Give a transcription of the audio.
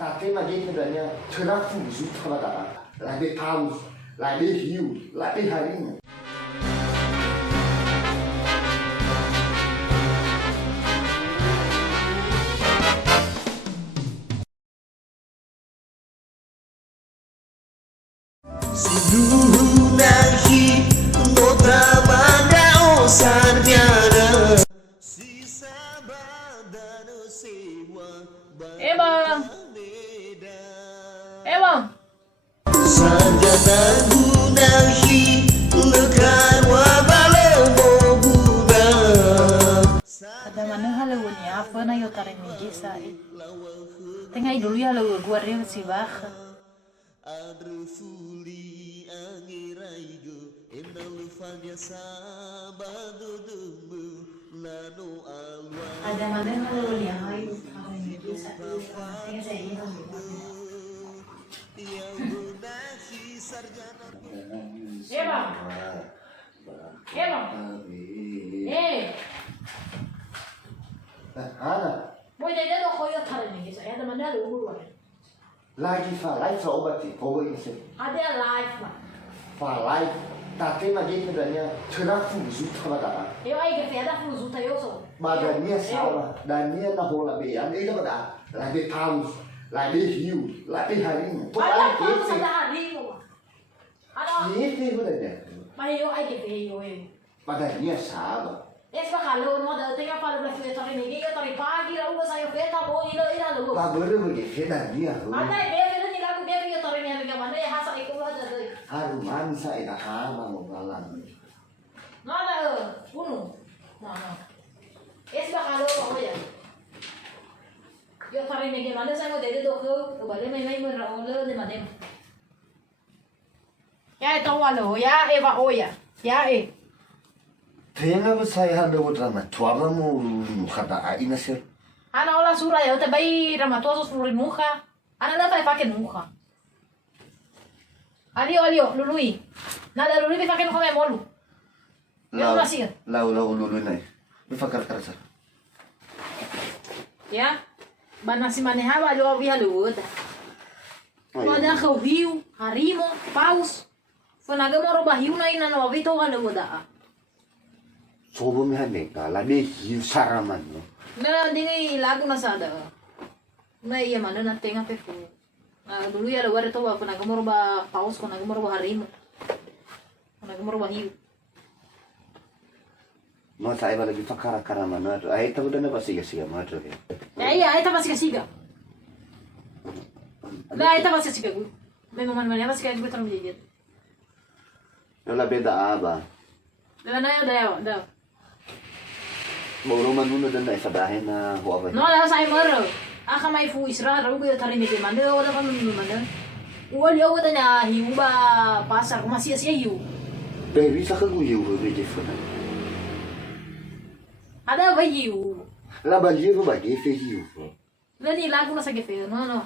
Tapi lagi sebenarnya cerah fusu terada, lagi paus, lagi hiu, lagi harimau. Sinunahi nota mandao sarjana sisa badan sewa Bang. Bang. sarjana gunahi lekan wabale mobuda Ada mana halo ni apa na yo tarin ni gisa Tengah dulu ya lo gua real si bah. adrufuli angiraigo endalufanya sabado dumu nano alwa Ada mana halo ni ayo tarin ni gisa Tengah saya ini Bang. Ana, Mau jadi lo koyo tarin ni gisa. Ada mana lo gua. lagi falai sobat di pogo ini. Ada live lah. Falai, tapi lagi sebenarnya cerah fusu terada. Eu ai que feda fuzu ta eu so. Badannya sama, dan dia nak bola beyan itu pada lagi paus, lagi hiu, lagi harimau. Ada Bukan apa gitu. ada hari mo. Ada. Gitu sebenarnya. Mas eu ai que feda eu. Badannya sama. Esse bacalhau não dá tem a para para fazer também ninguém eu também pague lá uga saya feta bom ila lu. Bagus begitu dan dia Ada bebe ni lagu bebe eu também ni mana ya hasa ikut aja deh. haruman saya dah hama ngobalan. Nada bunuh. Nah. Esse bacalhau apa ya? Eu também ninguém mana saya mau jadi dokter, balik mai meraulah di mana. Ya itu walau ya Eva Oya. Ya Tengah saya ada drama, tuama mu kata ina sir. Ana ola sura ya te bai ramatosos flori muja. Ana la fai paken muja. Alio lului. Nada lului be paken come molu. Eu não assim. Lau lulu nai. Me fakar karasa. Ya. Bana se manejava eu havia luta. Ada que o rio, harimo, paus. Foi na gama rouba rio na ina no avito ga luda. Sobo mi hane kala de hiu saraman no. Na dingi lagu na sada. Na iya mana na tenga pe fu. Dulu ya lugar itu apa na gama rouba paus, na gama rouba harimo. Na gama rouba rio. No saya lagi fakar mana. Ai tahu dana pasti siga madro ya. Iya, aí tava siga. Lah, aí tava siga. Bem, mano, mas siga gue terus jadi. Yola beda aba. Lah na yo da. Mau roman nuno dan sa bahay na huwa. No, lah sai maro. Aka mai fu isra ragu yo tarin ni mande wala kan mande. Wala yo wala na hiuba pasar masih sia hiu. Baby sa kaguyo be funa. Ada ba hiu. La baliro ba ge fe hiu. Lah ni lagu na sa gefe. No.